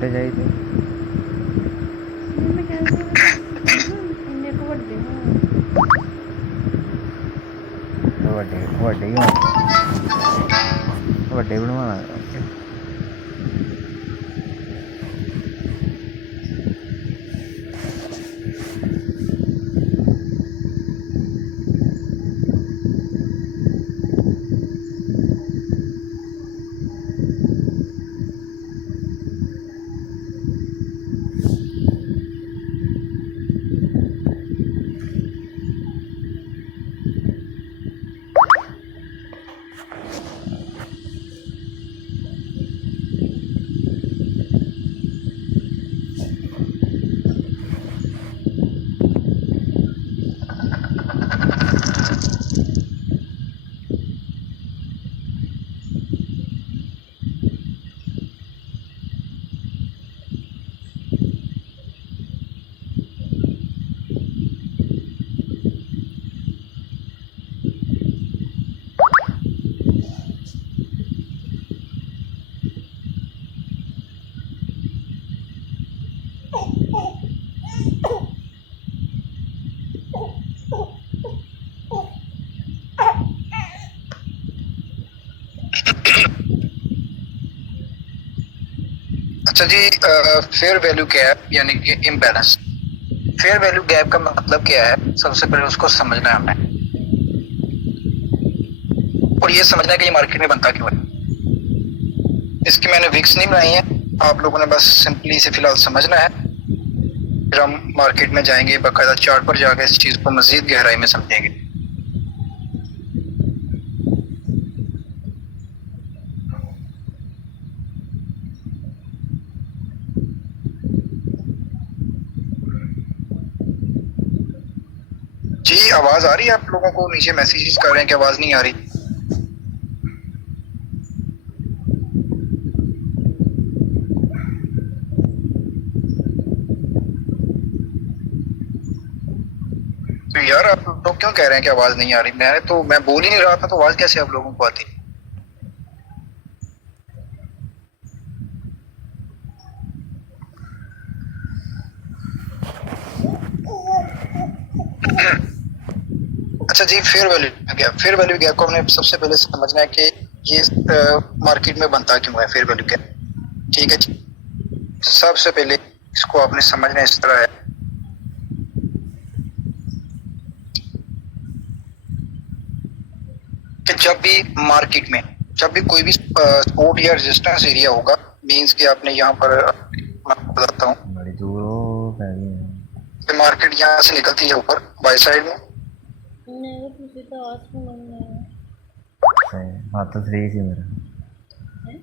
छोटे चाहिए। मैं कह रही हूँ इन्ने को ਵੱਡੇ हों। तो ਵੱਡੇ ਹੀ ਹੋਣਗੇ, ਵੱਡੇ ਬਣਵਾਣਾ। अच्छा जी, फेयर वैल्यू गैप यानी कि इम्बैलेंस। फेयर वैल्यू गैप का मतलब क्या है, सबसे पहले उसको समझना है हमें, और ये समझना है कि ये मार्केट में बनता क्यों है। इसकी मैंने विक्स नहीं बनाई है, आप लोगों ने बस सिंपली इसे फिलहाल समझना है, फिर हम मार्केट में जाएंगे, बाकायदा चार्ट पर जाकर इस चीज को मजीद गहराई में समझेंगे। जी आवाज आ रही है? आप लोगों को नीचे मैसेजेस कर रहे हैं कि आवाज नहीं आ रही। तो यार आप लोग क्यों कह रहे हैं कि आवाज नहीं आ रही? मैं बोल ही नहीं रहा था, तो आवाज कैसे आप लोगों को आती? अच्छा जी, fair value gap. Fair value gap को हमने सबसे पहले समझना है कि ये मार्केट में बनता क्यों है फेयर वैल्यू गैप। ठीक है जी, सबसे पहले इसको आपने समझना इस तरह है कि जब भी मार्केट में जब भी कोई भी सपोर्ट या रेजिस्टेंस एरिया होगा, मींस कि आपने यहाँ पर मैं बताता हूँ बड़ी दूर हो पै गई कि मार्केट यहाँ से निकलती है ऊपर बाई साइड में। नहीं तुझे तो आज सुनना है। सही, हाथ तो फ्री थी मेरा, हैं?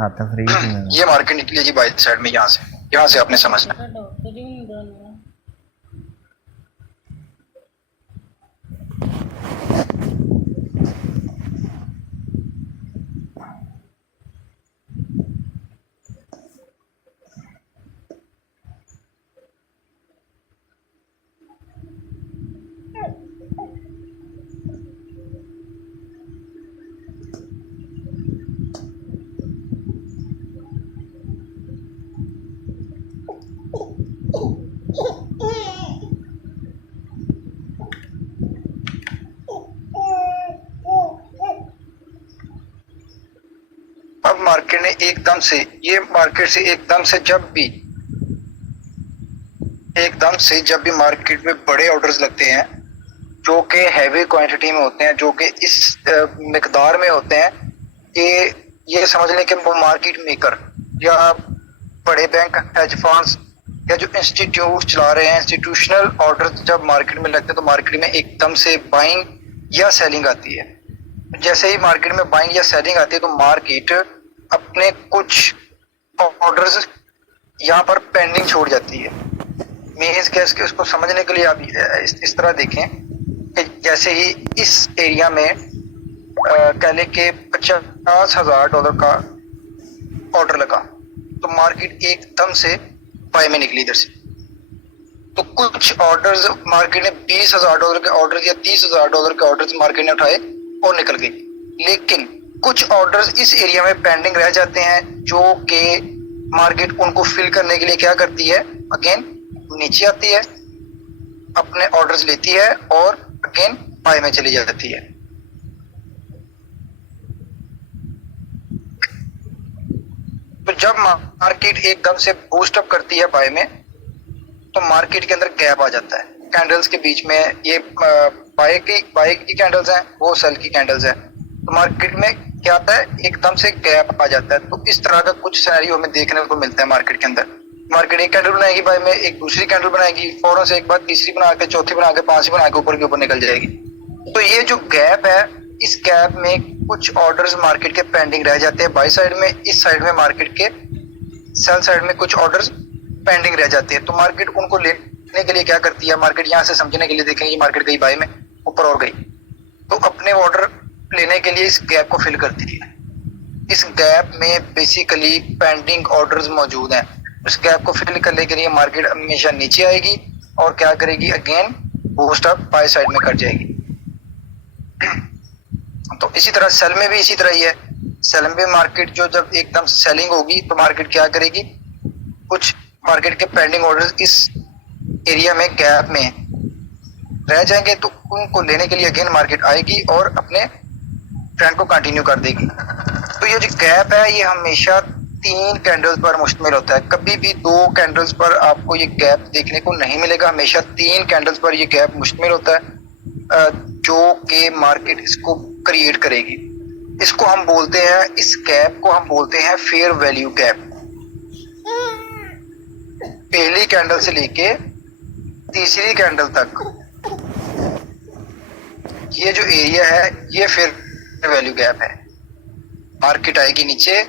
हाथ तो फ्री थी मेरा। ये मार्केट निकली है जी बाई साइड में, यहाँ से आपने समझना है। डॉक्टर ही ਹੁੰਦਾ ना। अब मार्केट ने एकदम से, ये मार्केट से एकदम से जब भी मार्केट में बड़े ऑर्डर्स लगते हैं जो कि हैवी क्वांटिटी में होते हैं, जो कि इस मिकदार में होते हैं कि ये समझ लें कि वो मार्केट मेकर या बड़े बैंक, हेज फंड्स या जो इंस्टीट्यूट चला रहे हैं, इंस्टीट्यूशनल ऑर्डर जब मार्केट में लगते हैं तो मार्केट में एकदम से बाइंग या सेलिंग आती है। जैसे ही मार्केट में बाइंग या सेलिंग आती है तो मार्केट अपने कुछ ऑर्डर्स यहाँ पर पेंडिंग छोड़ जाती है। मीन्स कैस के उसको समझने के लिए आप इस तरह देखें कि जैसे ही इस एरिया में कह लें कि $50,000 का ऑर्डर लगा तो मार्केट एकदम से बाय में निकली इधर से। तो कुछ ऑर्डर्स मार्केट ने $20,000 के ऑर्डर या $30,000 के ऑर्डर्स मार्केट ने उठाए और निकल गई। लेकिन कुछ ऑर्डर्स इस एरिया में पेंडिंग रह जाते हैं जो कि मार्केट उनको फिल करने के लिए क्या करती है, अगेन नीचे आती है, अपने ऑर्डर्स लेती है और अगेन बाय में चली जाती है। तो जब मार्केट एकदम से बूस्ट अप करती है बाय में, तो मार्केट के अंदर गैप आ जाता है कैंडल्स के बीच में। ये बाय की कैंडल्स हैं, वो सेल की कैंडल्स हैं। तो मार्केट में क्या आता है, एकदम से गैप आ जाता है। तो इस तरह का कुछ सिनेरियो हमें देखने को मिलता है मार्केट के अंदर। मार्केट एक कैंडल बनाएगी बाय में, एक दूसरी कैंडल बनाएगी, फौरन से एक बार तीसरी बना के, चौथी बना के, पांचवी बना के ऊपर के ऊपर निकल जाएगी। तो ये जो गैप है, इस गैप में कुछ ऑर्डर्स मार्केट के पेंडिंग रह जाते हैं बाय साइड में, इस साइड में मार्केट के सेल साइड में कुछ ऑर्डर्स पेंडिंग रह जाते हैं। तो मार्केट उनको लेने के लिए क्या करती है, मार्केट यहाँ से समझने के लिए देखेंगे, मार्केट गई बाय में, ऊपर और गई, तो अपने ऑर्डर लेने के लिए इस गैप को फिल करती है। इस गैप में बेसिकली पेंडिंग ऑर्डर्स मौजूद हैं। इस गैप को फिल करने के लिए मार्केट हमेशा नीचे आएगी और क्या करेगी, again boost up by side में कर जाएगी। तो इसी तरह सेल में भी इसी तरह ही है। सेल में मार्केट जो जब एकदम सेलिंग होगी तो मार्केट क्या करेगी, कुछ मार्केट के पेंडिंग ऑर्डर्स इस एरिया में गैप में रह जाएंगे, तो उनको लेने के लिए अगेन मार्केट आएगी और अपने ट्रेंड को कंटिन्यू कर देगी। तो ये जो गैप है, ये हमेशा 3 कैंडल्स पर मुश्तमिल होता है। कभी भी 2 कैंडल्स पर आपको ये गैप देखने को नहीं मिलेगा, हमेशा 3 कैंडल्स पर ये गैप मुश्तमिल होता है, जो कि मार्केट इसको क्रिएट करेगी। इसको हम बोलते हैं, इस गैप को हम बोलते हैं फेयर वैल्यू गैप। पहली कैंडल से लेके तीसरी कैंडल तक ये जो एरिया है, ये फेयर वैल्यू गैप है। मार्केट आएगी नीचे,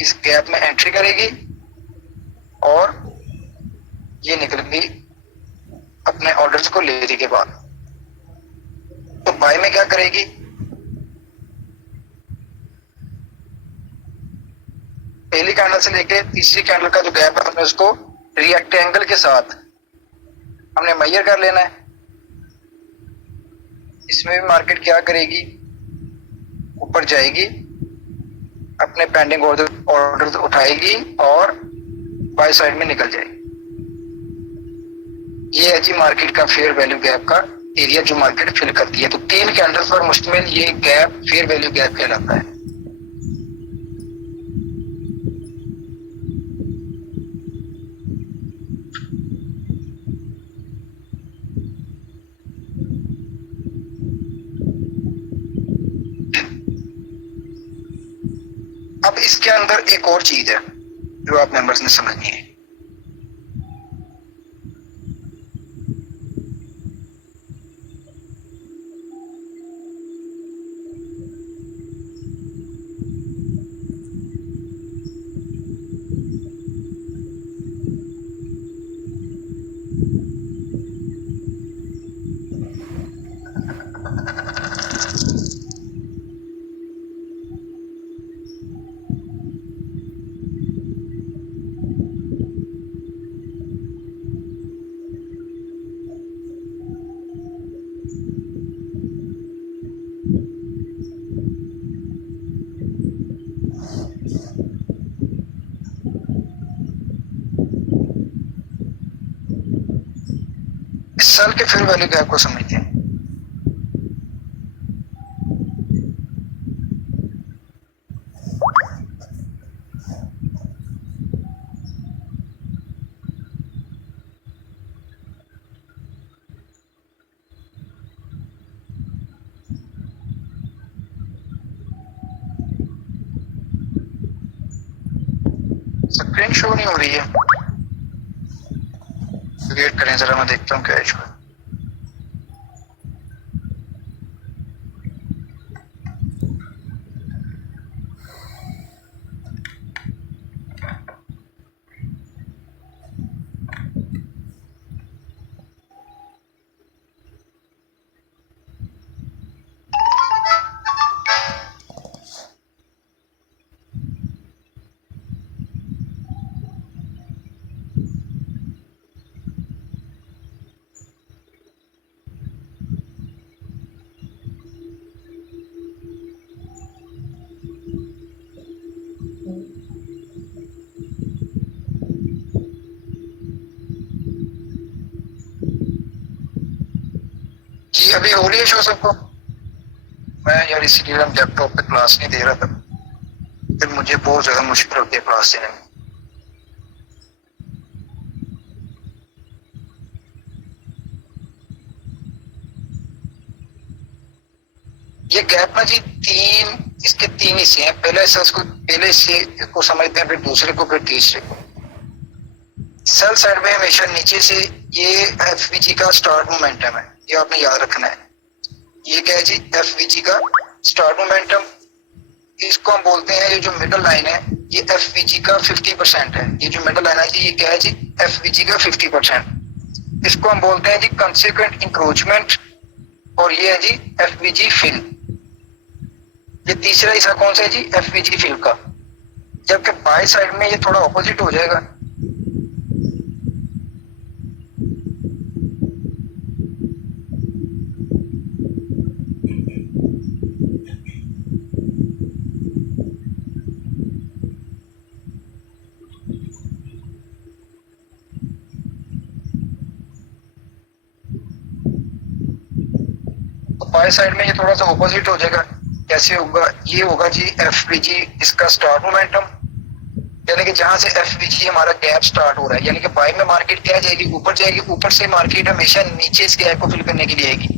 इस गैप में एंट्री करेगी और ये निकलेगी अपने ऑर्डर्स को लेने के बाद। तो बाय में क्या करेगी, पहली कैंडल से लेके तीसरी कैंडल का जो गैप है, हमने उसको रिएक्टेंगल के साथ हमने मेजर कर लेना है। इसमें भी मार्केट क्या करेगी, ऊपर जाएगी, अपने पेंडिंग ऑर्डर उठाएगी और बाय साइड में निकल जाएगी। ये है जी मार्केट का फेयर वैल्यू गैप का एरिया जो मार्केट फिल करती है। तो 3 कैंडल्स पर मुश्तमिल ये गैप फेयर वैल्यू गैप कहलाता है। अब इसके अंदर एक और चीज है जो आप मेंबर्स ने समझनी है। इस साल के फेयर वैल्यू गैप को समझते हैं। स्क्रीन शो नहीं हो रही है, वेट करें जरा, मैं देखता हूँ क्या इशू है। जी अभी हो रही है शो सबको? मैं यार इसीलिए लैपटॉप पे क्लास नहीं दे रहा था, फिर मुझे बहुत ज्यादा मुश्किल होती है क्लास देने में। ये गैप ना जी इसके तीन हिस्से हैं। पहले हिस्से को समझते हैं, फिर दूसरे को, फिर तीसरे को। सेल साइड में हमेशा नीचे से ये एफवीजी का स्टार्ट मोमेंटम है, ये आपने याद रखना है। ये क्या है जी? एफवीजी का स्टार्ट मोमेंटम। इसको हम बोलते हैं, ये जो मिडल लाइन है ये एफवीजी का 50% है। ये जो मिडल लाइन है जी, ये क्या है जी? एफवीजी का 50%। इसको हम बोलते हैं जी कंसिक्वेंट इंक्रोचमेंट, और ये है जी एफवीजी फिल। ये तीसरा हिस्सा कौन सा है जी? एफवीजी फिल का। जबकि बाई साइड में ये थोड़ा ऑपोजिट हो जाएगा। बाई साइड में ये थोड़ा सा ऑपोजिट हो जाएगा। कैसे होगा? ये होगा जी एफवीजी इसका स्टार्ट मोमेंटम, यानी कि जहां से एफवीजी हमारा गैप स्टार्ट हो रहा है, यानी कि बाई में मार्केट क्या जाएगी? ऊपर जाएगी। ऊपर से मार्केट हमेशा नीचे इस गैप को फिल करने के लिए आएगी।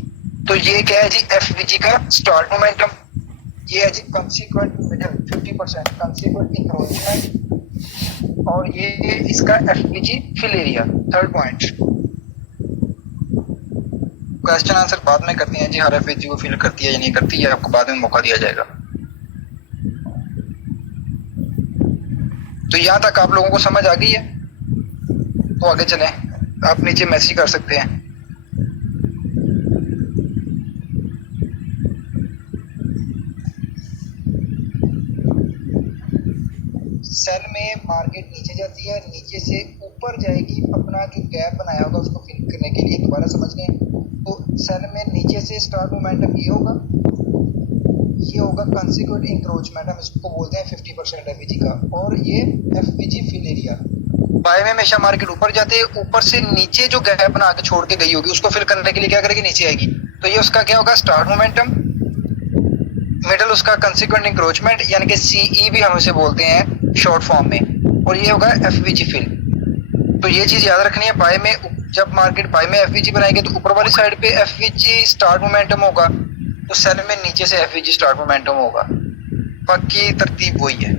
तो ये क्या है जी? एफवीजी का स्टार्ट मोमेंटम। ये है जी कंसीक्वेंट मिडल 50% कंसीक्वेंट इंक्रोचमेंट, और ये इसका FVG fill area third point. Question answer बाद में करते हैं जी, हर एफवीजी को फिल करती है या नहीं करती है, आपको बाद में मौका दिया जाएगा। तो यहाँ तक आप लोगों को समझ आ गई है? तो आगे चलें, आप नीचे मैसेज कर सकते हैं। सेल में मार्केट नीचे जाती है, नीचे से ऊपर जाएगी, अपना जो गैप बनाया होगा उसको फिल करने के लिए। दोबारा समझ लें, तो सेल में नीचे से स्टार्ट मोमेंटम ये होगा, ये होगा कंसिक्वेंट इंक्रोचमेंट, हम इसको बोलते हैं 50% एफवीजी का, और ये एफवीजी फिल एरिया। बाय में हमेशा मार्केट ऊपर जाते हैं, ऊपर से नीचे जो गैप बना के छोड़ के गई होगी उसको फिल करने के लिए क्या करेगी? नीचे आएगी। तो ये उसका क्या होगा? Start momentum. मिडल उसका कंसिक्वेंट इंक्रोचमेंट, यानी कि सीई भी हम इसे बोलते हैं शॉर्ट फॉर्म में, और ये होगा एफवीजी फिल। तो ये चीज याद रखनी है, बाय में जब मार्केट बाय में एफवीजी बनाएंगे तो ऊपर वाली साइड पे एफवीजी स्टार्ट मोमेंटम होगा, तो सेल में नीचे से एफवीजी स्टार्ट मोमेंटम होगा। बाकी तरतीब वही है।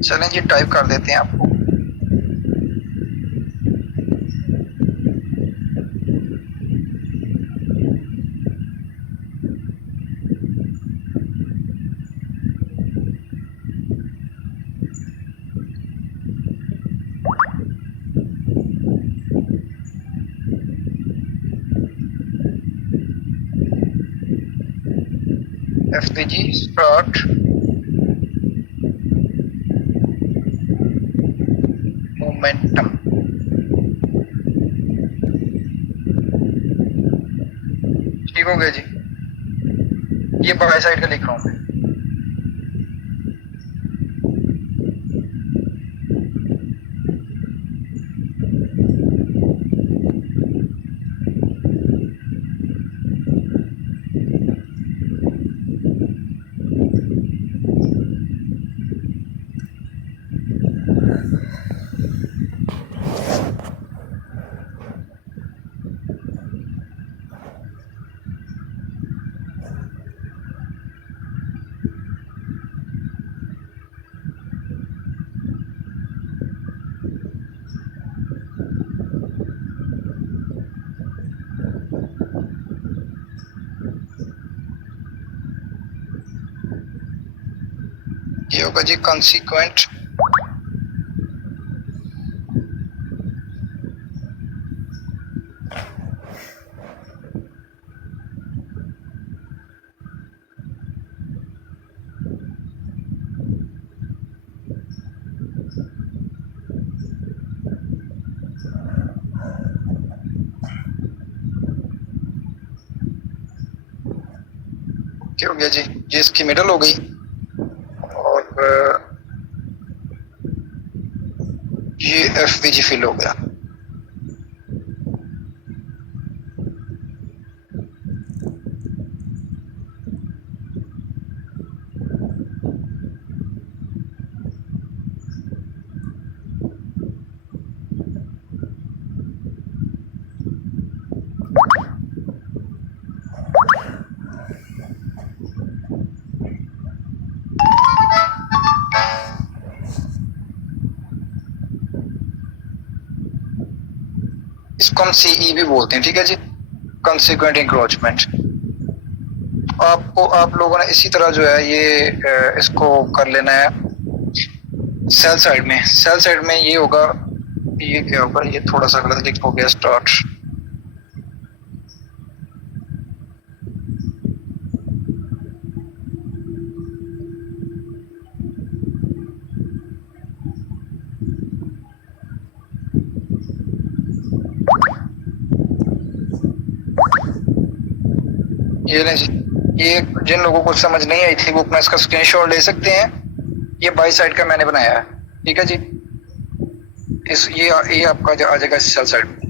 चलें जी, टाइप कर देते हैं आपको। FVG start momentum. ठीक हो गया जी। ये बाय साइड का लिख रहा हूं मैं। ये होगा जी कंसीक्वेंट क्या हो गया जी? ये इसकी मिडल हो गई, और ये FVG फिल हो गया। इसको हम CE भी बोलते हैं, ठीक है जी, कंसिक्वेंट इंक्रोचमेंट। आपको आप लोगों ने इसी तरह जो है ये इसको कर लेना है सेल साइड में। सेल साइड में ये होगा, ये क्या होगा, ये थोड़ा सा गलत लिख हो गया, स्टार्ट। ये नहीं जी, ये जिन लोगों को समझ नहीं आई थी वो अपना इसका स्क्रीनशॉट ले सकते हैं। ये बाई साइड का मैंने बनाया है, ठीक है जी। ये आपका आ जाएगा सेल साइड में।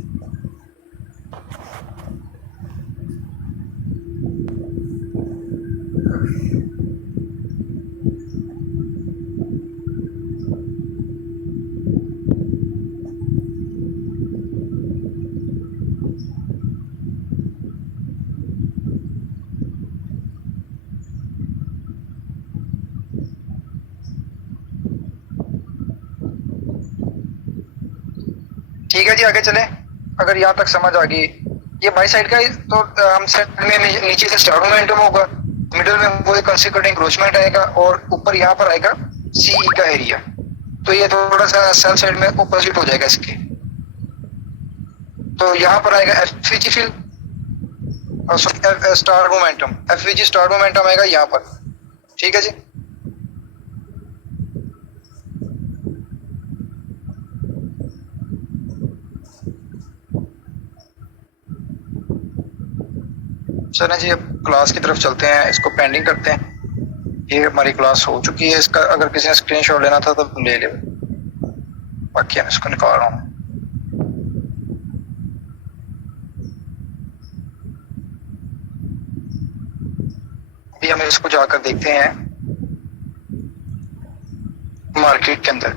ठीक है जी, आगे चले। अगर यहाँ तक समझ आ गई, ये बाई साइड का तो हम सेट में नीचे से स्टार्ट मोमेंटम होगा, मिडिल में वो कंसिक्वेंट इंक्रोचमेंट आएगा और ऊपर यहाँ पर आएगा CE का एरिया। तो ये थोड़ा सा सेल साइड में ऑपोजिट हो जाएगा इसके। तो यहाँ पर आएगा FVG fill star momentum, FVG star momentum आएगा यहाँ पर, ठीक है जी। चलें जी, अब क्लास की तरफ चलते हैं, इसको पेंडिंग करते हैं। ये हमारी क्लास हो चुकी है, इसका अगर किसी ने स्क्रीनशॉट लेना था तो ले ले, बाकी मैं इसको निकाल रहा हूँ। अभी हम इसको जाकर देखते हैं मार्केट के अंदर।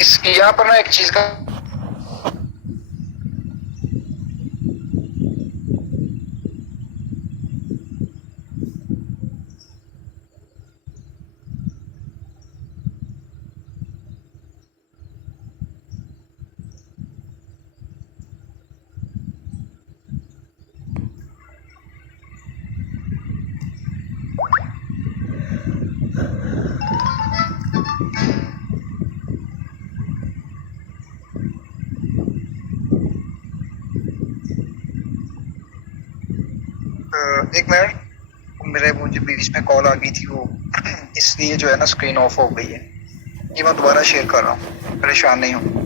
इस यहाँ पर ना एक चीज का एक मिनट, मेरे मुझे बीच में कॉल आ गई थी, वो इसलिए जो है ना स्क्रीन ऑफ हो गई है। ये मैं दोबारा शेयर कर रहा हूँ, परेशान नहीं हूँ।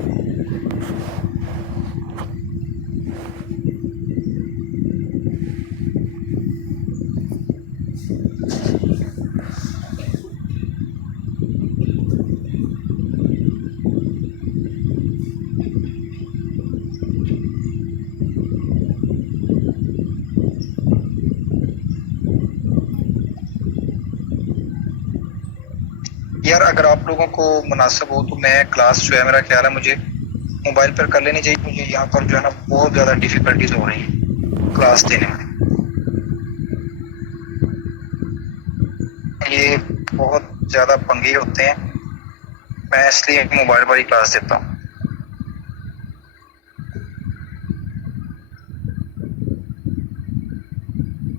यार अगर आप लोगों को मुनासिब हो तो मैं क्लास जो है, मेरा ख्याल है मुझे मोबाइल पर कर लेनी चाहिए। मुझे यहाँ पर जो है ना बहुत ज़्यादा डिफिकल्टीज हो रही हैं क्लास देने में। ये बहुत ज़्यादा पंगे होते हैं, मैं इसलिए मोबाइल पर ही क्लास देता हूँ।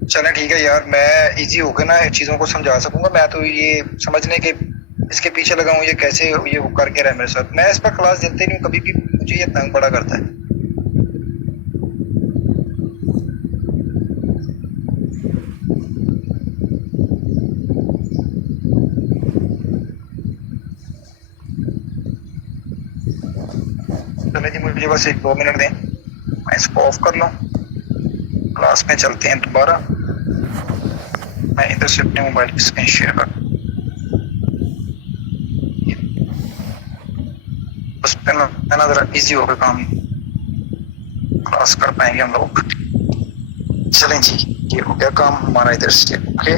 चलें ठीक है यार, मैं इजी होकर ना चीज़ों को समझा सकूंगा। मैं तो ये समझने के इसके पीछे लगा हूँ ये कैसे ये वो करके रहा है मेरे साथ। मैं इस पर क्लास देते नहीं हूँ कभी भी, मुझे ये तंग बड़ा करता है। चले जी, मुझे बस 1-2 मिनट दें, मैं इसको ऑफ कर लूँ, क्लास में चलते हैं दोबारा। मैं इधर से अपने मोबाइल की स्क्रीन शेयर कर, बस पे है ना, जरा इजी होगा काम, क्रॉस कर पाएंगे हम लोग। चलें जी, ये हो गया काम हमारा इधर से। ओके,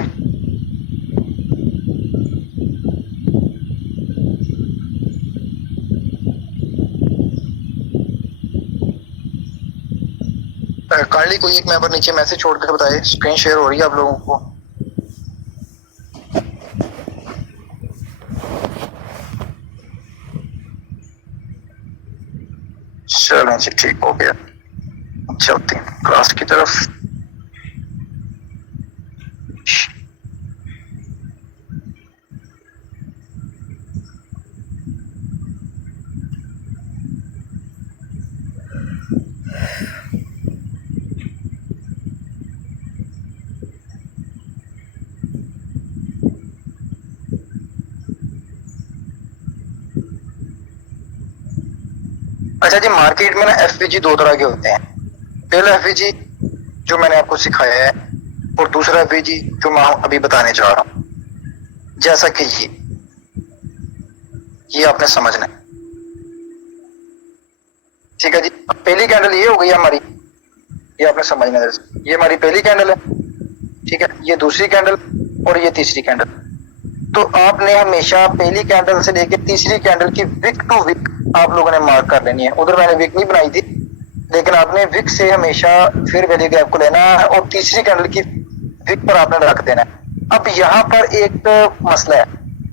काइंडली कोई एक मेंबर नीचे मैसेज छोड़ कर बताए स्क्रीन शेयर हो रही है आप लोगों को। चलें जी, ठीक हो गया, चलते हैं क्लास की तरफ। अच्छा जी, मार्केट में ना एफवीजी दो तरह के होते हैं। पहला एफवीजी जो मैंने आपको सिखाया है, और दूसरा एफवीजी जो मैं अभी बताने जा रहा हूं। जैसा कि ये आपने समझना है, ठीक है जी। पहली कैंडल ये हो गई हमारी, ये आपने समझना है। ये हमारी पहली कैंडल है, ठीक है, ये दूसरी कैंडल और ये तीसरी कैंडल। तो आपने हमेशा पहली कैंडल से लेकर तीसरी कैंडल की विक टू विक आप लोगों ने मार्क कर लेनी है। उधर मैंने विक नहीं बनाई थी, लेकिन आपने विक से हमेशा फेयर वैल्यू गैप को लेना है और तीसरी कैंडल की विक पर आपने रख देना है। अब यहाँ पर एक मसला है,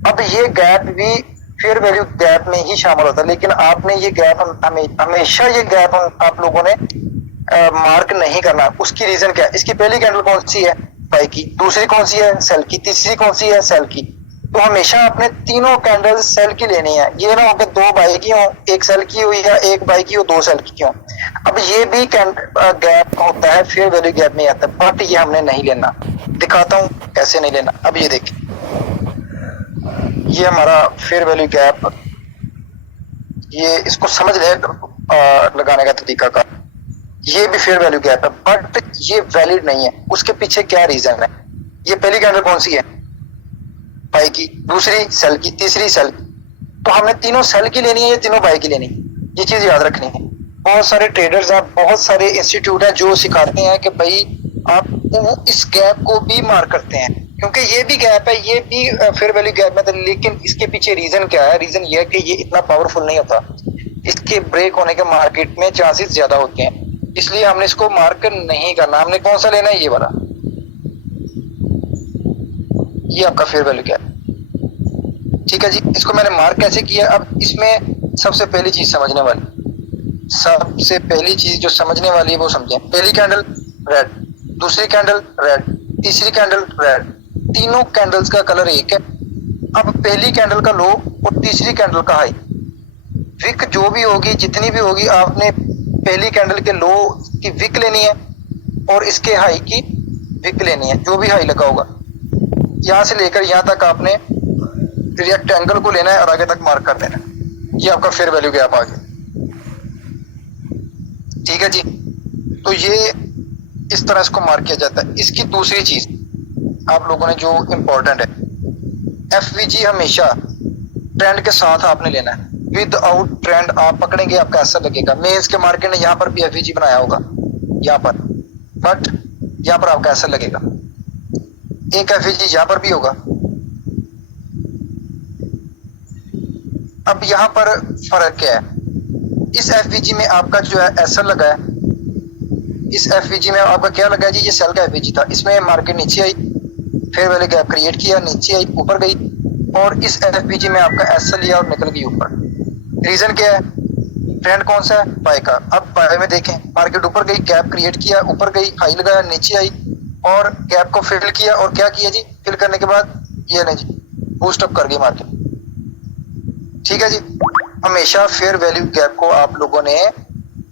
अब ये गैप भी फेयर वैल्यू गैप में ही शामिल होता है, लेकिन आपने ये गैप हमेशा ये गैप आप लोगों ने मार्क नहीं करना। उसकी रीजन क्या है? इसकी पहली कैंडल कौन सी है? बाई की। दूसरी कौन सी है? सेल की। तीसरी कौन सी है? सेल की। तो हमेशा आपने तीनों कैंडल सेल की लेनी है। ये ना हो कि दो बाई की हो, एक सेल की हो, या एक बाई की हो, दो सेल की हो। अब ये भी गैप होता है, फेयर वैल्यू गैप में आता है, बट ये हमने नहीं लेना। दिखाता हूं कैसे नहीं लेना। अब ये देखिए, ये हमारा फेयर वैल्यू गैप, ये इसको समझ ले लगाने का तरीका का। ये भी फेयर वैल्यू गैप है, बट ये वैलिड नहीं है। उसके पीछे क्या रीजन है? ये पहली कैंडल कौन सी है? बाई की। दूसरी सेल की। तीसरी सेल की। तो हमने तीनों सेल की लेनी है, ये तीनों बाई की लेनी है। ये चीज याद रखनी है। बहुत सारे ट्रेडर्स हैं, बहुत सारे इंस्टीट्यूट हैं जो सिखाते हैं कि भाई आप इस गैप को भी मार्क करते हैं, क्योंकि ये भी गैप है, ये भी फेयर वैल्यू गैप में। लेकिन इसके पीछे रीजन क्या है? रीजन ये है कि ये इतना पावरफुल नहीं होता, इसके ब्रेक होने के मार्केट में चांसेस ज्यादा होते हैं, इसलिए हमने इसको मार्क नहीं करना। हमने कौन सा लेना है? ये वाला। ये आपका फेयर वैल्यू गैप, ठीक है जी। इसको मैंने मार्क कैसे किया? अब इसमें सबसे पहली चीज समझने वाली, सबसे पहली चीज जो समझने वाली है वो समझें। पहली कैंडल रेड, दूसरी कैंडल रेड, तीसरी कैंडल रेड। तीनों कैंडल्स का कलर एक है। अब पहली कैंडल का लो और तीसरी कैंडल का हाई, विक जो भी होगी, जितनी भी होगी, आपने पहली कैंडल के लो की विक लेनी है और इसके हाई की विक लेनी है, जो भी हाई लगा होगा। यहां से लेकर यहां तक आपने रेक्टेंगल को लेना है और आगे तक मार्क कर देना है। ये आपका फेयर वैल्यू गैप आ गया, ठीक है जी। तो ये इस तरह इसको मार्क किया जाता है। इसकी दूसरी चीज आप लोगों ने जो इंपॉर्टेंट है, एफवीजी हमेशा ट्रेंड के साथ आपने लेना है। विदाउट ट्रेंड आप पकड़ेंगे आपका ऐसा लगेगा। मेंस के मार्केट ने यहाँ पर भी एफवीजी बनाया होगा यहाँ पर, बट यहाँ पर आपका ऐसा लगेगा। एक एफवीजी यहाँ पर भी होगा। अब यहाँ पर फर्क क्या है? इस एफवीजी में आपका जो है ऐसा लगा है, इस एफवीजी में आपका क्या लगा है जी? ये सेल का एफवीजी था। इसमें मार्केट नीचे आई, फेयर वैल्यू गैप क्रिएट किया, नीचे आई, ऊपर गई, और इस एफवीजी में आपका ऐसा लिया और निकल गई ऊपर। रीजन क्या है? ट्रेंड कौन सा है? बाय का। अब बाय में देखें, मार्केट ऊपर गई, गैप क्रिएट किया, ऊपर गई, हाई लगाया, नीचे आई और गैप को फिल किया। और क्या किया जी? फिल करने के बाद ये नहीं जी, बूस्ट अप कर गई मार्केट, ठीक है जी। हमेशा फेयर वैल्यू गैप को आप लोगों ने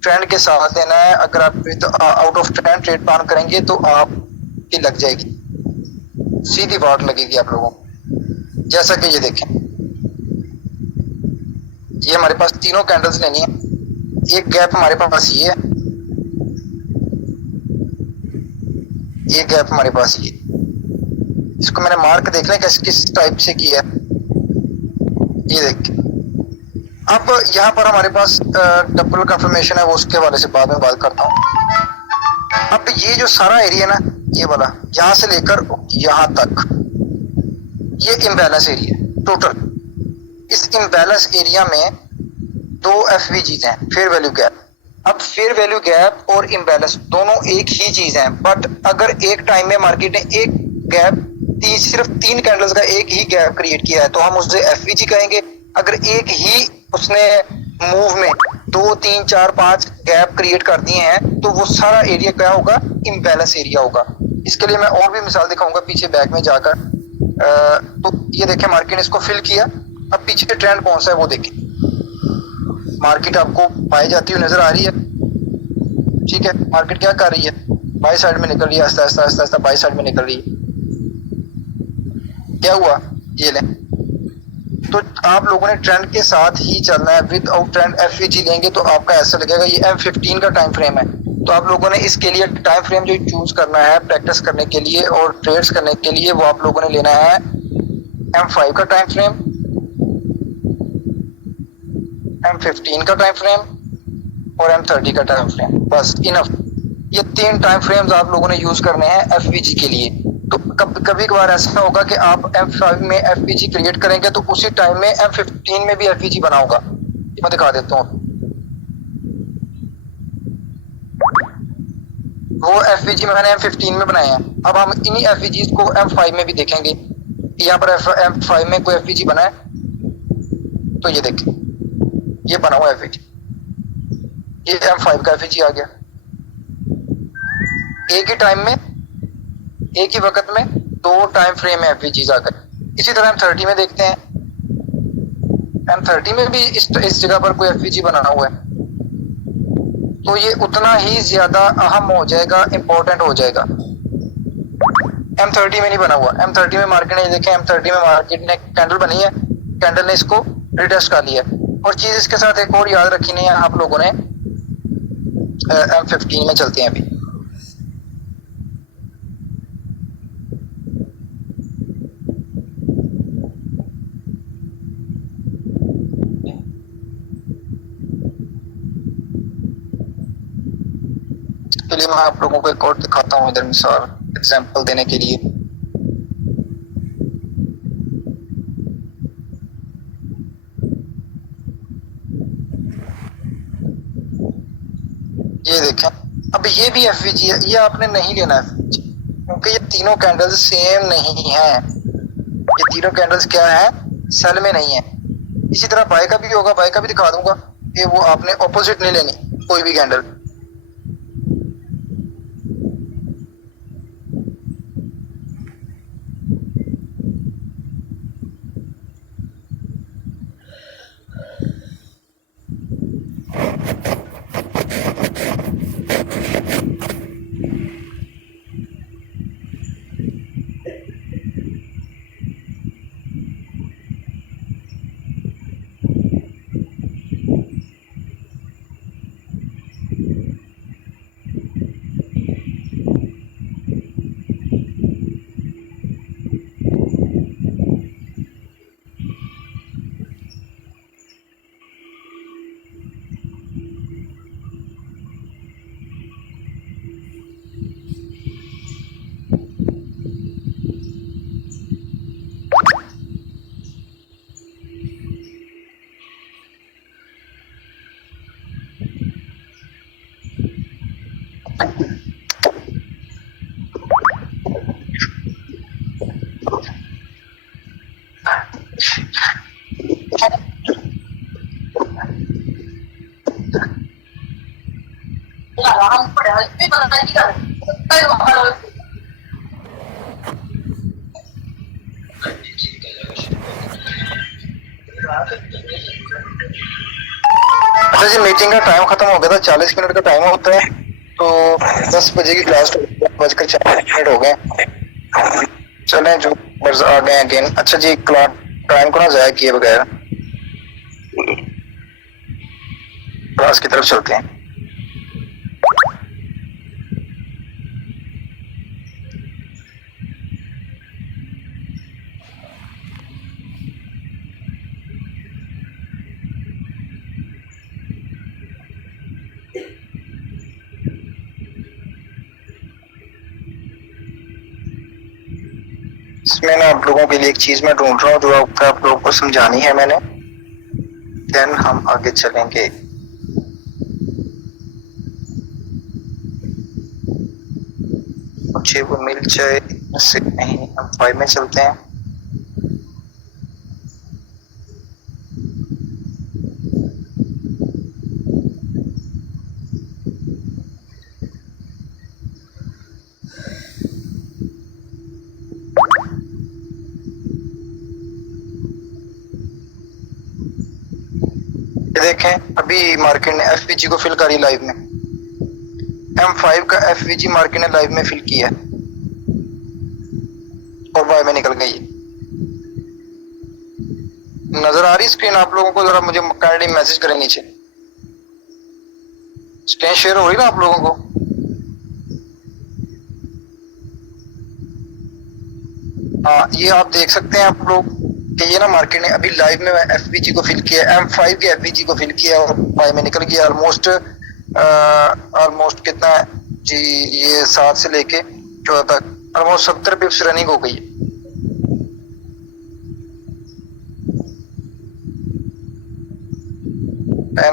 ट्रेंड के साथ लेना है। अगर आप out of trend trade plan करेंगे तो आपकी लग जाएगी, सीधी वाट लगेगी आप लोगों को। जैसा कि ये देखें, ये हमारे पास तीनों कैंडल्स लेनी है। एक गैप हमारे पास ये है, ये गैप हमारे पास ये। इसको मैंने मार्क देख लें किस टाइप से किया है। ये देखिए, अब यहाँ पर हमारे पास डबल कंफर्मेशन है, वो उसके वाले से बाद में बात करता हूँ। अब ये जो सारा एरिया ना, ये वाला यहाँ से लेकर यहाँ तक, ये इम्बैलेंस एरिया टोटल। इस इम्बैलेंस एरिया में दो एफवीजीज हैं, फेयर वैल्यू गैप। अब फेयर वैल्यू गैप और इम्बैलेंस दोनों एक ही चीज है, बट अगर एक टाइम में मार्केट ने एक गैप सिर्फ 3 कैंडल्स का एक ही गैप क्रिएट किया है तो हम उसे एफवीजी कहेंगे। अगर एक ही उसने मूव में 2, 3, 4, 5 गैप क्रिएट कर दिए हैं तो वो सारा एरिया क्या होगा, इम्बैलेंस एरिया होगा। इसके लिए मैं और भी मिसाल दिखाऊंगा पीछे बैक में जाकर। तो ये देखें, मार्केट ने इसको फिल किया। अब पीछे के ट्रेंड कौन सा है वो देखें। मार्केट आपको पाई जाती हुई नजर आ रही है, ठीक है। मार्केट क्या कर रही है, बाई साइड में निकल रही है, आस्ता आस्ता आस्ता आस्ता बाई साइड में निकल रही है। क्या हुआ, ये लें। तो आप लोगों ने ट्रेंड के साथ ही चलना है, विद आउट ट्रेंड एफवीजी लेंगे तो आपका ऐसा लगेगा। ये M15 का टाइम फ्रेम है, तो आप लोगों ने इसके लिए टाइम फ्रेम जो चूज करना है प्रैक्टिस करने के लिए और ट्रेड्स करने के लिए, वो आप लोगों ने लेना है M5 का टाइम फ्रेम, M15 का टाइम फ्रेम और M30 का टाइम फ्रेम, बस इनफ। ये 3 टाइम फ्रेम्स आप लोगों ने यूज करने हैं एफवीजी के लिए। तो कभी कभार ऐसा होगा कि आप M5 में एफवीजी क्रिएट करेंगे तो उसी टाइम में M15 में भी एफवीजी बना होगा। मैं दिखा देता हूँ, वो एफवीजी मैंने M15 में बनाए हैं। अब हम इन्हीं एफवीजी को M5 में भी देखेंगे। यहाँ पर M5 में कोई एफवीजी बना है तो ये देखें, ये बना हुआ एफवीजी, ये M5 का एफवीजी आ गया। एक ही टाइम में, एक ही वक्त में 2 टाइम फ्रेम में एफवीजीज आ गए। इसी तरह M30 में देखते हैं, M30 में भी इस जगह पर कोई एफवीजी बना हुआ है तो ये उतना ही ज्यादा अहम हो जाएगा, इंपॉर्टेंट हो जाएगा। M30 में नहीं बना हुआ, M30 में मार्केट ने देखें, M30 में मार्केट ने कैंडल बनी है, कैंडल ने इसको रिटेस्ट कर लिया। और चीज इसके साथ एक और याद रखनी है आप लोगों ने, M15 में चलते हैं अभी। चलिए मैं आप लोगों को एक और दिखाता हूँ इधर, मिसाल एग्जांपल देने के लिए। ये देखें, अब ये भी एफवीजी है, ये आपने नहीं लेना है क्योंकि ये तीनों कैंडल्स सेम नहीं है। ये तीनों कैंडल्स क्या है, सेल में नहीं है। इसी तरह बाय का भी होगा, बाय का भी दिखा दूंगा कि वो आपने ऑपोजिट नहीं लेनी कोई भी कैंडल। अच्छा जी, मीटिंग का टाइम खत्म हो गया था, 40 मिनट का टाइम होता है, तो 10 बजे की क्लास 4:40 हो गए। चलें, जो मर्ज आ गए अगेन। अच्छा जी, टाइम को ना जाया किए बगैर क्लास की तरफ चलते हैं। इसमें ना आप लोगों के लिए एक चीज मैं ढूंढ रहा हूँ जो आप लोगों को समझानी है मैंने, देन हम आगे चलेंगे। मुझे वो मिल जाए से नहीं, हम 5 में चलते हैं। ये देखें अभी मार्केट ने एफवीजी को फिल करी लाइव में, M5 का एफवीजी मार्केट ने लाइव में फिल किया और बाय में निकल गई। नजर आ रही स्क्रीन आप लोगों को? जरा मुझे काइंडली मैसेज करें नीचे, स्क्रीन शेयर हो रही ना आप लोगों को? हाँ, ये आप देख सकते हैं आप लोग कि ये ना मार्केट ने अभी लाइव में एफवीजी को फिल किया, M5 के एफवीजी को फिल किया और बाय में निकल गया। ऑलमोस्ट कितना है जी, ये 7 से लेके 14 तक ऑलमोस्ट 70 पिप्स रनिंग हो गई है।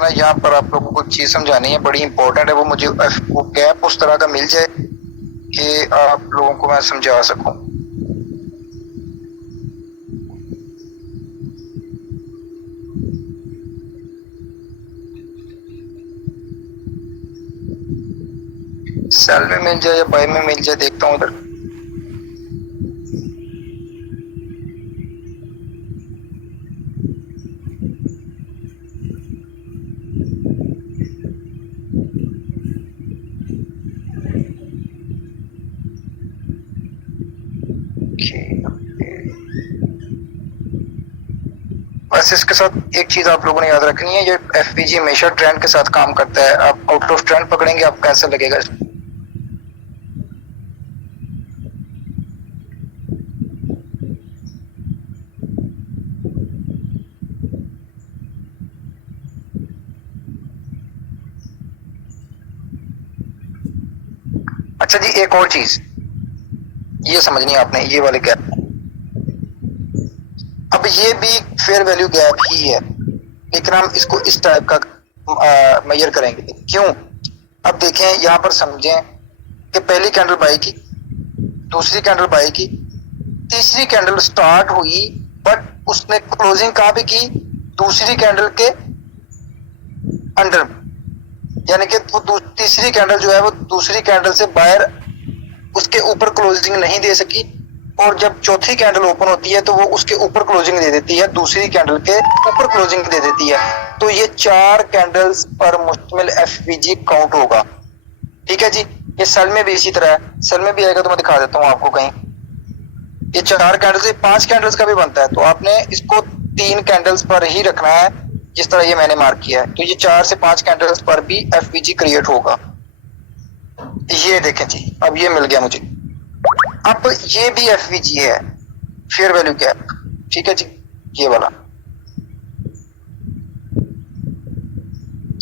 ना यहाँ पर आप लोगों को चीज समझानी है, बड़ी इंपॉर्टेंट है, वो मुझे वो गैप उस तरह का मिल जाए कि आप लोगों को मैं समझा सकूं। सेल में मिल जाए या बाय में मिल जाए, देखता हूँ उधर। बस इसके साथ एक चीज आप लोगों ने याद रखनी है, ये एफपीजी हमेशा ट्रेंड के साथ काम करता है। आप आउट ऑफ ट्रेंड पकड़ेंगे आप कैसा लगेगा? अच्छा जी, एक और चीज ये समझनी है आपने, ये वाले गैप। अब ये भी फेयर वैल्यू गैप ही है, लेकिन हम इसको इस टाइप का मेजर करेंगे। क्यों? अब देखें यहां पर समझें कि पहली कैंडल बाई की, दूसरी कैंडल बाई की, तीसरी कैंडल स्टार्ट हुई बट उसने क्लोजिंग कहां पे की? दूसरी कैंडल के अंडर, यानी कि वो तीसरी कैंडल जो है वो दूसरी कैंडल से बाहर उसके ऊपर क्लोजिंग नहीं दे सकी, और जब चौथी कैंडल ओपन होती है तो वो उसके ऊपर क्लोजिंग दे देती है, दूसरी कैंडल के ऊपर क्लोजिंग दे देती है। तो ये 4 कैंडल्स पर मुश्तमिल एफवीजी काउंट होगा। ठीक है जी, ये सेल में भी इसी तरह है, सेल में भी आएगा तो मैं दिखा देता हूँ आपको कहीं। ये 4 कैंडल्स से 5 कैंडल्स का भी बनता है, तो आपने इसको 3 कैंडल्स पर ही रखना है जिस तरह ये मैंने मार्क किया है। तो ये 4 से 5 कैंडल्स पर भी एफवीजी क्रिएट होगा। ये देखें जी, अब ये मिल गया मुझे। अब ये भी एफवीजी है, फेयर वैल्यू गैप। ठीक है जी, ये वाला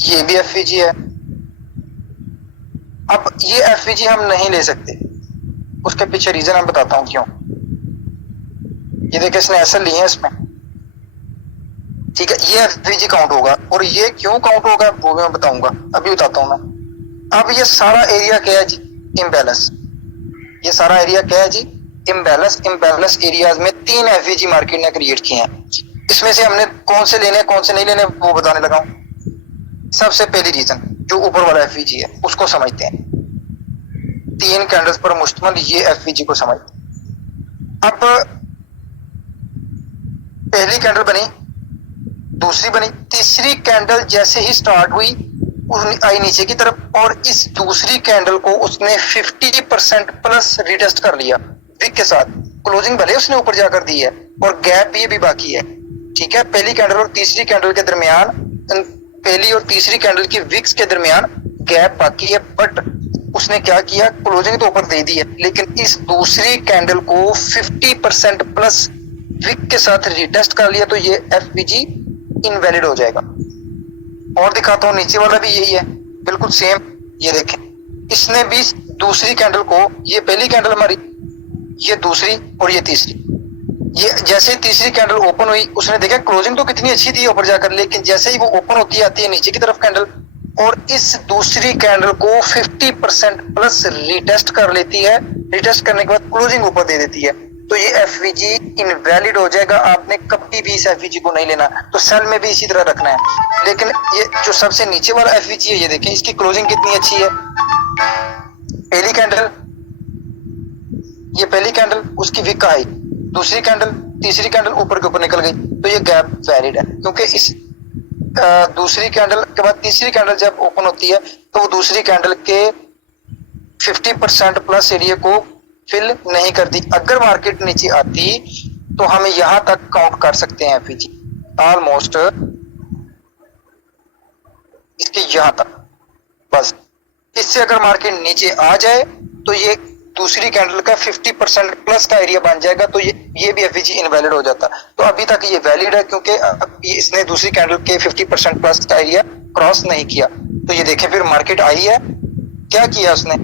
ये भी एफवीजी है। अब ये एफवीजी हम नहीं ले सकते, उसके पीछे रीजन हम बताता हूं क्यों। ये देखिए इसने ऐसा लिए हैं इसमें, ठीक है, ये एफवीजी काउंट होगा। और ये क्यों काउंट होगा वो भी मैं बताऊंगा, अभी बताता हूं मैं। अब ये सारा एरिया क्या है जी? इम्बैलेंस। ये सारा एरिया क्या है जी? इम्बैलेंस। इम्बैलेंस एरियाज में 3 एफवीजी मार्केट ने क्रिएट किए हैं। इसमें से हमने कौन से लेने कौन से नहीं लेने वो बताने लगा हूं। सबसे पहली रीजन जो ऊपर वाला एफवीजी है उसको समझते हैं, 3 कैंडल्स पर मुश्तमिल ये एफवीजी को समझते हैं। अब पहली कैंडल बनी, दूसरी बनी, तीसरी कैंडल जैसे ही स्टार्ट हुई आई नीचे की तरफ, और इस दूसरी कैंडल को उसने 50% प्लस रिटेस्ट कर लिया विक के साथ। क्लोजिंग भले उसने ऊपर जाकर दी है और गैप भी बाकी है। ठीक है, पहली कैंडल और तीसरी कैंडल के दरमियान, पहली और तीसरी कैंडल की विक्स के दरमियान गैप बाकी है, बट उसने क्या किया? क्लोजिंग तो ऊपर दे दी है, लेकिन इस दूसरी कैंडल को 50% प्लस विक के साथ रिटेस्ट कर लिया, तो ये एफवीजी इनवैलिड हो जाएगा। और दिखाता हूं, नीचे वाला भी यही है, बिल्कुल सेम। ये देखें, इसने भी दूसरी कैंडल को, ये पहली कैंडल हमारी, ये दूसरी और ये तीसरी, ये जैसे ही तीसरी कैंडल ओपन हुई, उसने देखा क्लोजिंग तो कितनी अच्छी थी ऊपर जाकर, लेकिन जैसे ही वो ओपन होती आती है नीचे की तरफ कैंडल, और इस दूसरी कैंडल को 50% प्लस रिटेस्ट कर लेती है। रिटेस्ट करने के बाद क्लोजिंग ऊपर दे देती है, तो ये एफवीजी इनवैलिड हो जाएगा। आपने कभी भी इस एफवीजी को नहीं लेना, तो सेल में भी इसी तरह रखना है। लेकिन ये जो सबसे नीचे वाला एफवीजी है, ये देखें इसकी क्लोजिंग कितनी अच्छी है। पहली कैंडल, ये पहली कैंडल, उसकी विक आई, दूसरी कैंडल, तीसरी कैंडल ऊपर के ऊपर निकल गई, तो ये गैप वैलिड है। क्योंकि इस दूसरी कैंडल के बाद तीसरी कैंडल जब ओपन होती है, तो वो दूसरी कैंडल के 50% प्लस एरिया को फिल नहीं करती। अगर मार्केट नीचे आती तो हम यहां तक काउंट कर सकते हैं एफवीजी, ऑलमोस्ट इसके यहां तक बस। इससे अगर मार्केट नीचे आ जाए तो ये दूसरी कैंडल का 50% प्लस का एरिया बन जाएगा, तो ये भी एफवीजी इनवैलिड हो जाता। तो अभी तक ये वैलिड है, क्योंकि इसने दूसरी कैंडल के 50% प्लस का एरिया क्रॉस नहीं किया। तो ये देखें, फिर मार्केट आई है, क्या किया उसने,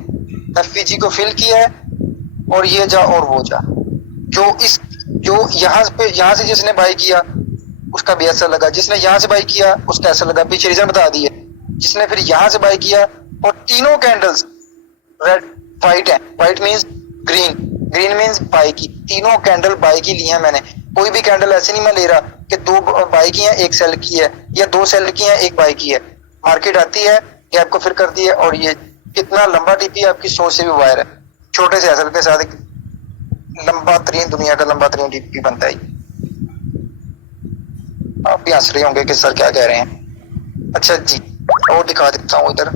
एफवीजी को फिल किया है, और ये जा और वो जा। जो यहाँ से जिसने बाई किया उसका भी ऐसा लगा, जिसने यहाँ से बाई किया उसका ऐसा लगा। पीछे रीजन बता दिए। जिसने फिर यहाँ से बाई किया, और तीनों कैंडल्स रेड व्हाइट है, white means green, green means by की। तीनों कैंडल बाई की ली है मैंने। कोई भी कैंडल ऐसे नहीं मैं ले रहा कि 2 बाई की है 1 सेल की है, या 2 सेल की है 1 बाई की है। मार्केट आती है, ये आपको फिर करती है, और ये कितना लंबा टीपी आपकी सोच से भी वायर है। छोटे से एसएल के साथ एक लंबा तरीन, दुनिया का लंबा तरीन टीपी बनता है। आप भी हंस रहे होंगे कि सर क्या कह रहे हैं। अच्छा जी, और दिखा देता हूँ इधर।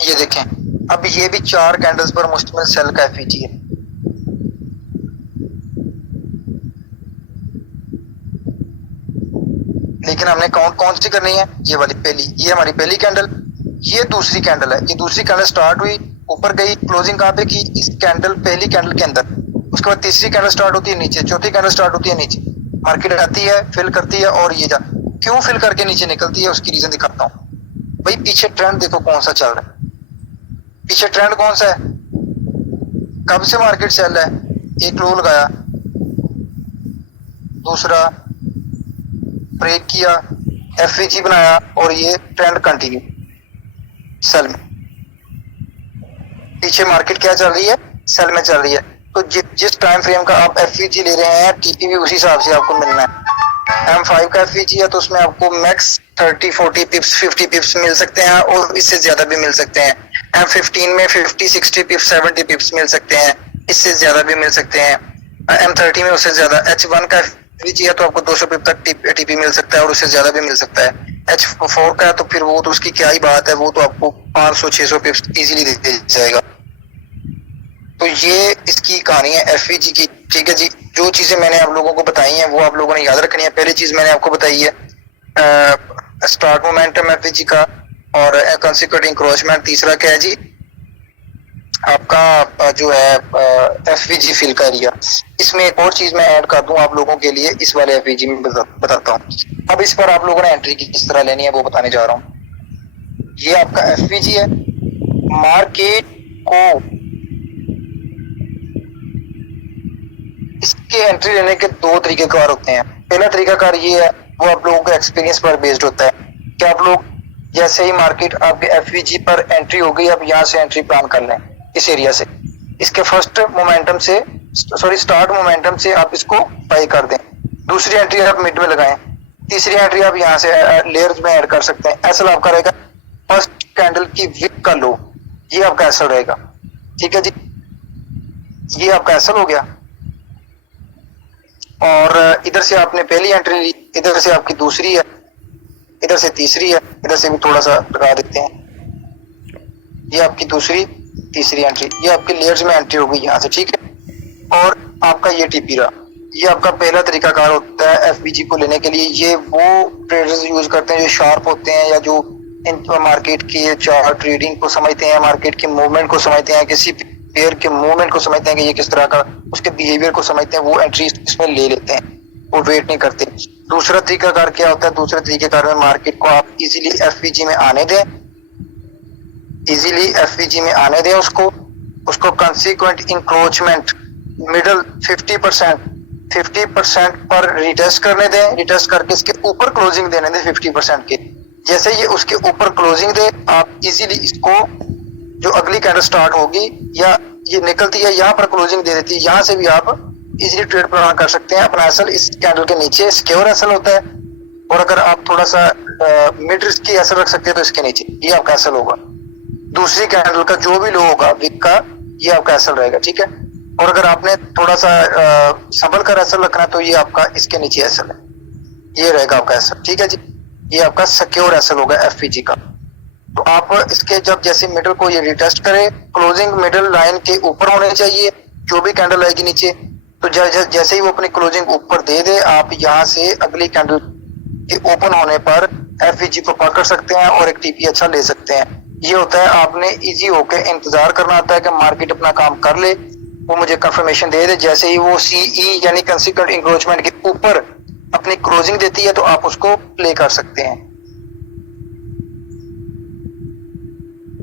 ये देखें, अब ये भी 4 कैंडल्स पर मुश्तमिल सेल का एफवीजी है। लेकिन हमने काउंट कौन सी करनी है, ये वाली पहली, ये हमारी पहली कैंडल, ये दूसरी कैंडल है। ये दूसरी कैंडल स्टार्ट हुई, ऊपर गई, क्लोजिंग कहाँ पे की, इस कैंडल, पहली कैंडल के अंदर। उसके बाद तीसरी कैंडल स्टार्ट होती है नीचे, चौथी कैंडल स्टार्ट होती है नीचे। मार्केट आती है, फिल करती है, और ये जा क्यों फिल करके नीचे निकलती है, उसकी रीजन दिखाता हूँ। भाई पीछे ट्रेंड देखो कौन सा चल रहा है। पीछे ट्रेंड कौन सा है, कब से मार्केट सेल है। एक लो लगाया, दूसरा ब्रेक किया, एफवीजी बनाया, और ये ट्रेंड कंटिन्यू सेल में। पीछे मार्केट क्या चल रही है, सेल में चल रही है। तो जिस टाइम फ्रेम का आप एफवीजी ले रहे हैं, टीपी भी उसी हिसाब से आपको मिलना है। M5 का एफवीजी है तो उसमें आपको मैक्स 30-40 पिप्स 50 पिप्स मिल सकते हैं, और इससे ज्यादा भी मिल सकते हैं। M15 में 50-60 पिप्स 70 पिप्स मिल सकते हैं, इससे ज्यादा भी मिल सकते हैं। M30 में उससे ज्यादा। H1 का एफवीजी है तो आपको 200 पिप तक टीपी मिल सकता है, और उससे ज्यादा भी मिल सकता है। H4 का है तो फिर वो तो उसकी क्या ही बात है, वो तो आपको 500-600 पिप्स इजीली दे जाएगा। तो ये इसकी कहानी है एफवीजी की। ठीक है जी, जो चीजें मैंने आप लोगों को बताई हैं वो आप लोगों ने याद रखनी है। पहली चीज मैंने आपको बताई है स्टार्ट मोमेंटम एफवीजी का, और कंसिक्वेंट इंक्रोचमेंट। तीसरा क्या है जी, आपका जो है एफवीजी फिल का एरिया। इसमें एक और चीज मैं ऐड कर दूं आप लोगों के लिए, इस वाले एफवीजी में बताता हूँ। अब इस पर आप लोगों ने एंट्री किस तरह लेनी है वो बताने जा रहा हूँ। ये आपका एफवीजी है। मार्केट को इसके एंट्री लेने के 2 तरीकेकार होते हैं। पहला तरीकाकार ये है, वो आप लोगों के एक्सपीरियंस पर बेस्ड होता है कि आप लोग जैसे ही मार्केट आपके एफवीजी पर एंट्री हो गई, आप यहाँ से एंट्री प्लान कर लें इस एरिया से। इसके फर्स्ट मोमेंटम से, स्टार्ट मोमेंटम से आप इसको बाय कर दें। दूसरी एंट्री आप मिड में लगाएं। तीसरी एंट्री आप यहाँ से लेयर्स में ऐड कर सकते हैं। ऐसा आपका रहेगा फर्स्ट कैंडल की विक का लो, ये आपका ऐसा रहेगा। ठीक है जी, ये आपका ऐसा हो गया। और इधर से आपने पहली एंट्री ली, इधर से आपकी दूसरी है, इधर से तीसरी है, इधर से भी थोड़ा सा लगा देते हैं। ये आपकी दूसरी तीसरी एंट्री, ये आपके लेयर्स में एंट्री हो गई यहाँ से। ठीक है, और आपका ये टीपी रहा। ये आपका पहला तरीकाकार होता है एफबीजी को लेने के लिए। ये वो ट्रेडर्स यूज करते हैं जो शार्प होते हैं, या जो इन मार्केट की चार्ट ट्रेडिंग को समझते हैं, मार्केट की मूवमेंट को समझते हैं, किसी पेयर के मूवमेंट को समझते हैं कि ये किस तरह का, उसके बिहेवियर को समझते हैं, वो एंट्री इसमें ले लेते हैं, वो वेट नहीं करते। दूसरा तरीकाकार क्या होता है, दूसरे तरीकेकार में मार्केट को आप इजीली एफवीजी में आने दें, इजीली एफवीजी में आने दें उसको कंसीक्वेंट इंक्रोचमेंट मिडल 50% पर रिटेस्ट करने दें, रिटेस्ट करके इसके ऊपर क्लोजिंग देने दें 50% के। जैसे ये उसके ऊपर क्लोजिंग दे, आप इजीली इसको जो अगली कैंडल स्टार्ट होगी या ये निकलती है यहाँ पर क्लोजिंग दे देती है, यहाँ से भी आप इजीली ट्रेड प्लान कर सकते हैं। अपना एसएल इस कैंडल के नीचे सिक्योर एसएल होता है, और अगर आप थोड़ा सा मिड रिस्क की एसएल रख सकते हैं तो इसके नीचे ये आपका एसएल होगा। दूसरी कैंडल का जो भी लो होगा विक का, ये आपका एसएल रहेगा, ठीक है। और अगर आपने थोड़ा सा संभल कर एसएल रखना है तो ये आपका इसके नीचे एसएल है, ये रहेगा आपका एसएल, ठीक है जी। ये आपका सिक्योर एसएल होगा एफपीजी का। तो आप इसके जब जैसे मिडल को ये रिटेस्ट करे, क्लोजिंग मिडल लाइन के ऊपर होने चाहिए जो भी कैंडल आएगी नीचे, तो जैसे ही वो अपनी क्लोजिंग ऊपर दे दे, आप यहाँ से अगली कैंडल के ओपन होने पर एफवीजी को पकड़ सकते हैं और एक टीपी अच्छा ले सकते हैं। ये होता है, आपने इजी होके इंतजार करना होता है कि मार्केट अपना काम कर ले, वो मुझे कंफर्मेशन दे दे। जैसे ही वो सीई यानी कंसीक्वेंट इंक्रोचमेंट के ऊपर अपनी क्लोजिंग देती है तो आप उसको प्ले कर सकते हैं।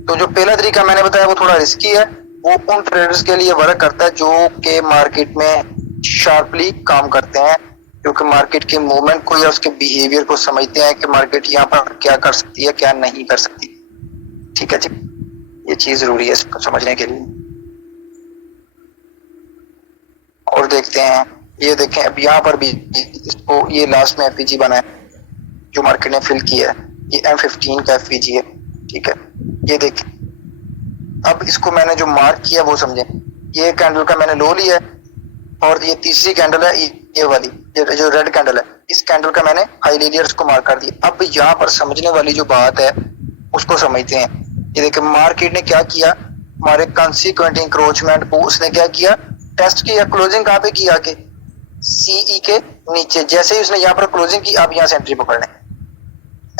तो जो पहला तरीका मैंने बताया वो थोड़ा रिस्की है, वो उन ट्रेडर्स के लिए वर्क करता है जो कि मार्केट में शार्पली काम करते हैं, क्योंकि मार्केट के मूवमेंट को या उसके बिहेवियर को समझते हैं कि मार्केट यहाँ पर क्या कर सकती है क्या नहीं कर सकती, ठीक है जी। ये चीज जरूरी है इसको समझने के लिए। और देखते हैं, ये देखें अब यहाँ पर भी इसको ये लास्ट में एफपीजी बना है जो मार्केट ने फिल किया है, ये M15 का एफपीजी है, ठीक है। ये देखें, अब इसको मैंने जो मार्क किया वो समझे, ये कैंडल का मैंने लो लिया है और ये तीसरी कैंडल है ये वाली, ये जो रेड कैंडल है, इस कैंडल का मैंने हाई लिया, इसको मार्क कर दिया। अब यहाँ पर समझने वाली जो बात है उसको समझते हैं। ये देखिए मार्केट ने क्या किया, हमारे कंसीक्वेंट इंक्रोचमेंट को उसने क्या किया, टेस्ट किया। क्लोजिंग कहाँ पे किया के सीई के नीचे, जैसे ही उसने यहाँ पर क्लोजिंग की, आप यहाँ से एंट्री पकड़ लें।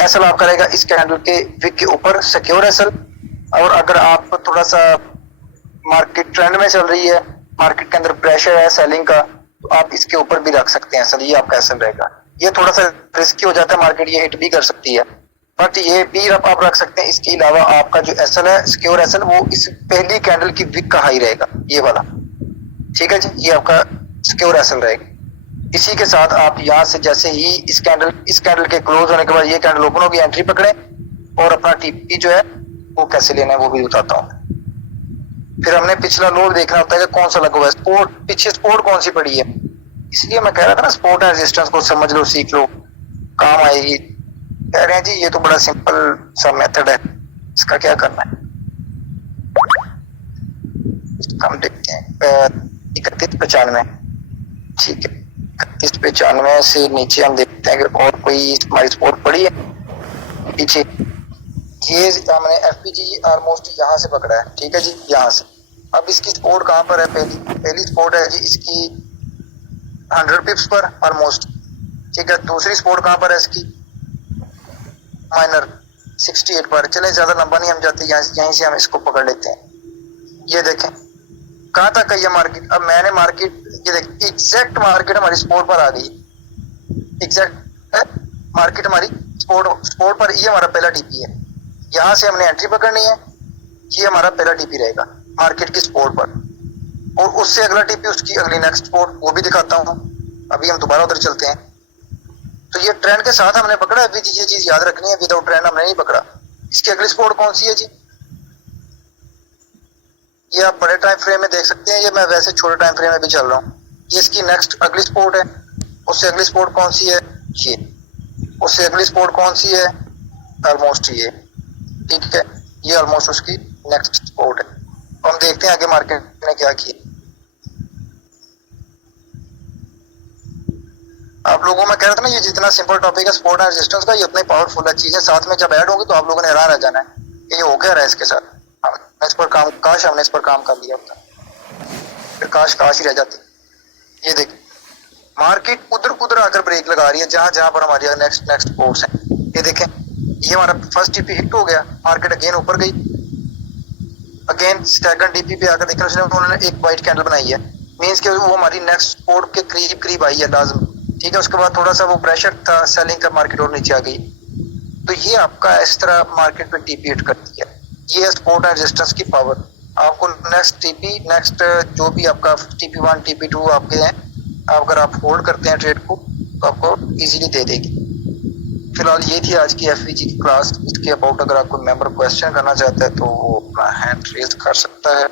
एसएल आप करेगा इस कैंडल के विक के ऊपर सिक्योर एसएल। और अगर आप थोड़ा सा मार्केट ट्रेंड में चल रही है, मार्केट के अंदर प्रेशर है सेलिंग का, तो आप इसके ऊपर भी रख सकते हैं एसएल, ये आपका एसएल रहेगा। ये थोड़ा सा रिस्की हो जाता है, मार्केट ये हिट भी कर सकती है, बट ये भी आप रख सकते हैं। इसके अलावा आपका जो एसएल है सिक्योर एसएल, वो इस पहली कैंडल की विक का हाई रहेगा, ये वाला, ठीक है जी। ये आपका सिक्योर एसएल रहेगा। इसी के साथ आप यहाँ से जैसे ही इस कैंडल के क्लोज होने के बाद ये कैंडल ओपन होगी, एंट्री पकड़े और अपना टीपी जो है वो कैसे लेना है वो भी बताता हूँ। फिर हमने पिछला लो देखना होता है कि कौन सा लगा हुआ है, सपोर्ट पीछे सपोर्ट कौन सी पड़ी है। इसलिए मैं कह रहा था ना, सपोर्ट एंड रेजिस्टेंस को समझ लो, सीख लो, काम आएगी। कह रहे हैं जी ये तो बड़ा सिंपल सा मेथड है, इसका क्या करना है। हम देखते हैं 3195, ठीक है। 3195 से नीचे हम देखते हैं कि और कोई हमारी सपोर्ट पड़ी है पीछे। ये हमने एफपीजी ऑलमोस्ट यहाँ से पकड़ा है, ठीक है जी, यहाँ से। अब इसकी सपोर्ट कहाँ पर है, पहली सपोर्ट है जी इसकी 100 पिप्स पर ऑलमोस्ट, ठीक है। दूसरी सपोर्ट कहाँ पर है इसकी, माइनर 68 पर। चले ज्यादा लंबा नहीं हम जाते, यहीं से हम इसको पकड़ लेते हैं। ये देखें कहाँ तक है ये मार्केट। अब मैंने मार्केट, ये देख एग्जैक्ट मार्केट हमारी सपोर्ट पर आ गई, एग्जैक्ट मार्केट हमारी सपोर्ट पर। ये हमारा पहला टीपी है, यहाँ से हमने एंट्री पकड़नी है, ये हमारा पहला टीपी रहेगा मार्केट की सपोर्ट पर। और उससे अगला टीपी उसकी अगली नेक्स्ट सपोर्ट, वो भी दिखाता हूँ। अभी हम दोबारा उधर चलते हैं। तो ये ट्रेंड के साथ हमने पकड़ा है, ये चीज याद रखनी है, विदाउट ट्रेंड हमने नहीं पकड़ा। इसकी अगली सपोर्ट कौन सी है जी, ये आप बड़े टाइम फ्रेम में देख सकते हैं, ये मैं वैसे छोटे टाइम फ्रेम में भी चल रहा हूँ। ये इसकी नेक्स्ट अगली सपोर्ट है। उससे अगली सपोर्ट कौन सी है, ये। उससे अगली सपोर्ट कौन सी है, ऑलमोस्ट ये, ठीक है। ये ऑलमोस्ट उसकी नेक्स्ट सपोर्ट है। तो हम देखते हैं आगे मार्केट ने क्या किया। आप लोगों में कह रहा था ना, ये जितना सिंपल टॉपिक है सपोर्ट एंड रेजिस्टेंस का, ये उतना ही पावरफुल है चीजें। साथ में जब ऐड होगी तो आप लोगों ने हैरान रह जाना है कि ये हो क्या रहा है इसके साथ। इस पर काम, काश हमने इस पर काम कर लिया होता, फिर काश ही रह जाती। ये देख मार्केट उधर आकर ब्रेक लगा रही है जहां पर हमारी नेक्स्ट कोर्स है। ये देखें, ये हमारा फर्स्ट टीपी हिट हो गया, मार्केट अगेन ऊपर गई, अगेन सेकंड डीपी पे आकर देखा उसने, उन्होंने एक वाइट कैंडल बनाई है, मींस कि वो हमारी नेक्स्ट सपोर्ट के करीब करीब आई है लाजम। ठीक है, उसके बाद थोड़ा सा वो प्रेशर था सेलिंग का, मार्केट और नीचे आ गई। तो ये आपका इस तरह मार्केट पे टीपी हिट करती है। ये सपोर्ट एंड रेजिस्टेंस की पावर। आपको नेक्स्ट टीपी, नेक्स्ट जो भी आपका टीपी 1 टीपी 2 आपके हैं, अगर आप होल्ड करते हैं ट्रेड को तो आपको इजीली दे देगी। फिलहाल ये थी आज की एफवीजी की क्लास। इसके अबाउट अगर आपको मेंबर क्वेश्चन करना चाहता है तो वो अपना हैंड रेज कर सकता है।